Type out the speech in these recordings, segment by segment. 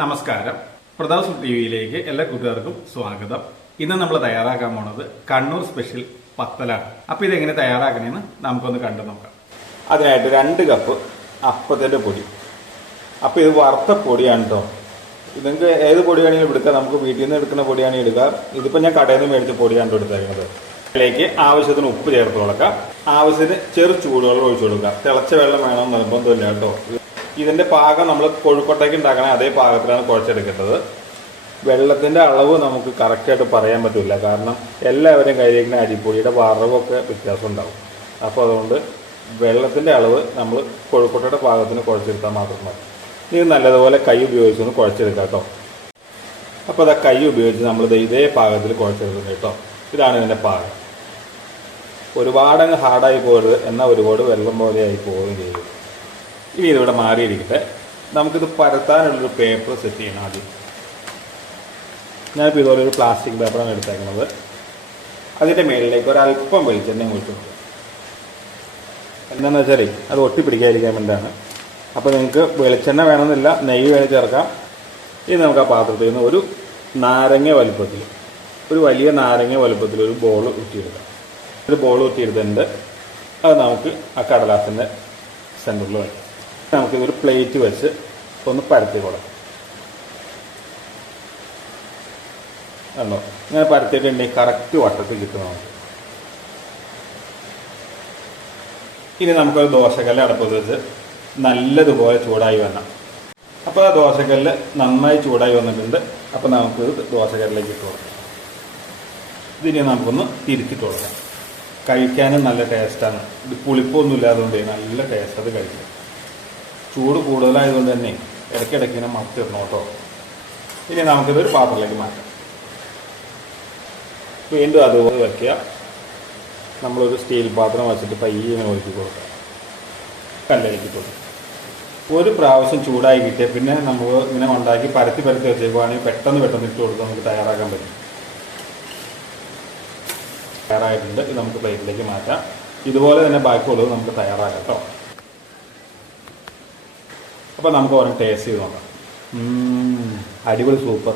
നമസ്കാരം. പ്രതാപ് ടി വിയിലേക്ക് എല്ലാ കൂട്ടുകാർക്കും സ്വാഗതം. ഇന്ന് നമ്മൾ തയ്യാറാക്കാൻ പോണത് കണ്ണൂർ സ്പെഷ്യൽ പത്തലാണ്. അപ്പൊ ഇതെങ്ങനെ തയ്യാറാക്കണമെന്ന് നമുക്കൊന്ന് കണ്ടു നോക്കാം. അതിനായിട്ട് രണ്ട് കപ്പ് അപ്പത്തിന്റെ പൊടി. അപ്പൊ ഇത് വറുത്ത പൊടിയാണ് കേട്ടോ നിങ്ങൾക്ക് ഏത് പൊടിയാണെങ്കിലും എടുക്കാം. നമുക്ക് വീട്ടിൽ നിന്ന് എടുക്കുന്ന പൊടിയാണെങ്കിൽ എടുക്കാം. ഇതിപ്പോ ഞാൻ കടയിൽ നിന്ന് മേടിച്ച പൊടിയാണ് എടുത്തേക്കുന്നത് അതിലേക്ക് ആവശ്യത്തിന് ഉപ്പ് ചേർത്ത് കൊടുക്കാം. ആവശ്യത്തിന് ചെറു ചൂടുവെള്ളം ഒഴിച്ചു കൊടുക്കാം. തിളച്ച വെള്ളം വേണം നിർബന്ധമില്ല കേട്ടോ ഇതിന്റെ പാകം നമ്മൾ കോഴിക്കോട്ടേക്ക് ഉണ്ടാക്കണ അതേ പാകത്തിലാണ് കുഴച്ചെടുക്കേണ്ടത്. വെള്ളത്തിന്റെ അളവ് നമുക്ക് കറക്റ്റായിട്ട് പറയാൻ പറ്റില്ല. കാരണം എല്ലാവരും കഴിയുന്ന അരിപ്പൊടിയുടെ വറവൊക്കെ വ്യത്യാസം ഉണ്ടാവും. അപ്പോൾ അതുകൊണ്ട് വെള്ളത്തിന്റെ അളവ് നമ്മൾ കോഴിക്കോട്ടയുടെ പാകത്തിന് കുഴച്ചെടുത്താൽ മാത്രം മതി. ഇത് നല്ലതുപോലെ കൈ ഉപയോഗിച്ചൊന്ന് കുഴച്ചെടുക്കാം കേട്ടോ. അപ്പോൾ അതാ കൈ ഉപയോഗിച്ച് നമ്മൾ ഇതേ പാകത്തിൽ കുഴച്ചെടുക്കുന്നത് കേട്ടോ. ഇതാണ് ഇതിന്റെ പാകം. ഒരുപാടങ്ങ് ഹാർഡായി പോകരുത്. എന്നാൽ ഒരുപാട് വെള്ളം പോലെയായി പോവുകയും ചെയ്യും. ഇനി ഇതിവിടെ മാറിയിരിക്കട്ടെ. നമുക്കിത് പരത്താനുള്ളൊരു പേപ്പർ സെറ്റ് ചെയ്യണം ആദ്യം. ഞാനിപ്പോൾ ഇതുപോലെ ഒരു പ്ലാസ്റ്റിക് പേപ്പറാണ് എടുത്തേക്കുന്നത്. അതിന്റെ മേളിലേക്ക് ഒരല്പം വെളിച്ചെണ്ണ ഒഴിച്ചു എന്താണെന്ന് വെച്ചാൽ അത് ഒട്ടിപ്പിടിക്കാതിരിക്കാൻ വേണ്ടിയാണ് അപ്പോൾ നിങ്ങൾക്ക് വെളിച്ചെണ്ണ വേണമെന്നില്ല നെയ്യ് വേണേൽ ചേർക്കാം. ഇനി നമുക്ക് ആ പാത്രത്തിൽ നിന്ന് ഒരു നാരങ്ങ വലുപ്പത്തിൽ ഒരു വലിയ നാരങ്ങ വലുപ്പത്തിൽ ഒരു ബോൾ ഊറ്റിയെടുക്കാം. ഒരു ബോൾ ഊറ്റിയെടുത്തിട്ടുണ്ട്. അത് നമുക്ക് ആ കടലാസിന്റെ സെന്ററിൽ വയ്ക്കാം നമുക്കിതൊരു പ്ലേറ്റ് വെച്ച് ഒന്ന് പരത്തി കൊടുക്കാം കണ്ടോ? ഇങ്ങനെ പരത്തിയിട്ടുണ്ടെങ്കിൽ കറക്റ്റ് വട്ടത്തിൽ കിട്ടും നമുക്ക്. ഇനി നമുക്കൊരു ദോശക്കല്ല് അടുപ്പത്ത് വെച്ച് നല്ലതുപോലെ ചൂടായി വരണം. അപ്പോൾ ആ ദോശക്കല്ല് നന്നായി ചൂടായി വന്നിട്ടുണ്ട്. അപ്പോൾ നമുക്ക് ദോശക്കല്ലിലേക്ക് ഇട്ട് കൊടുക്കാം. ഇതിനെ നമുക്കൊന്ന് തിരിച്ചിട്ട് കൊടുക്കാം. കഴിക്കാനും നല്ല ടേസ്റ്റാണ് ഇത് പുളിപ്പൊന്നും ഇല്ലാതുകൊണ്ട് നല്ല ടേസ്റ്റ് അത് കഴിക്കും. ചൂട് കൂടുതലായതുകൊണ്ട് തന്നെ ഇടയ്ക്കിടയ്ക്ക് ഇങ്ങനെ മത്തിടണം കേട്ടോ. ഇനി നമുക്കിതൊരു പാത്രത്തിലേക്ക് മാറ്റാം. വീണ്ടും അതുപോലെ വയ്ക്കുക നമ്മളൊരു സ്റ്റീൽ പാത്രം വെച്ചിട്ട് പയ്യെ ഒഴുക്കി കൊടുക്കുക. കല്ലരിക്കി കൊടുക്കുക. ഒരു പ്രാവശ്യം ചൂടായി കിട്ടിയ പിന്നെ നമ്മൾ ഇങ്ങനെ ഉണ്ടാക്കി പരത്തി പരത്തി വെച്ചേക്കുവാണെങ്കിൽ പെട്ടെന്ന് പെട്ടെന്ന് ഇട്ട് കൊടുത്ത് നമുക്ക് തയ്യാറാക്കാൻ പറ്റും. തയ്യാറായിട്ടുണ്ട്. ഇത് നമുക്ക് പ്ലേറ്റിലേക്ക് മാറ്റാം. ഇതുപോലെ തന്നെ ബാക്കിയുള്ളത് നമുക്ക് തയ്യാറാക്കാം കേട്ടോ. അപ്പോൾ നമുക്ക് ഓരോ ടേസ്റ്റ് ചെയ്ത് നോക്കാം. അടിപൊളി സൂപ്പർ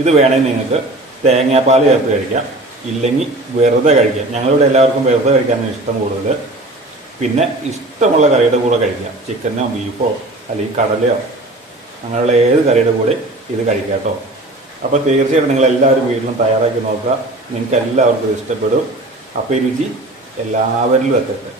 ഇത് വേണമെങ്കിൽ നിങ്ങൾക്ക് തേങ്ങാപ്പാൽ ചേർത്ത് കഴിക്കാം. ഇല്ലെങ്കിൽ വെറുതെ കഴിക്കാം. ഞങ്ങളിവിടെ എല്ലാവർക്കും വെറുതെ കഴിക്കാനാണ് ഇഷ്ടം കൂടുതൽ. പിന്നെ ഇഷ്ടമുള്ള കറിയുടെ കൂടെ കഴിക്കാം. ചിക്കനോ ബീഫോ അല്ലെങ്കിൽ കടലയോ അങ്ങനെയുള്ള ഏത് കറിയുടെ കൂടെ ഇത് കഴിക്കാം കേട്ടോ. അപ്പോൾ തീർച്ചയായിട്ടും നിങ്ങൾ എല്ലാവരും വീട്ടിലും തയ്യാറാക്കി നോക്കുക. നിങ്ങൾക്ക് എല്ലാവർക്കും ഇത് ഇഷ്ടപ്പെടും. അപ്പോൾ ഈ രുചി എല്ലാവരിലും എത്തട്ടെ.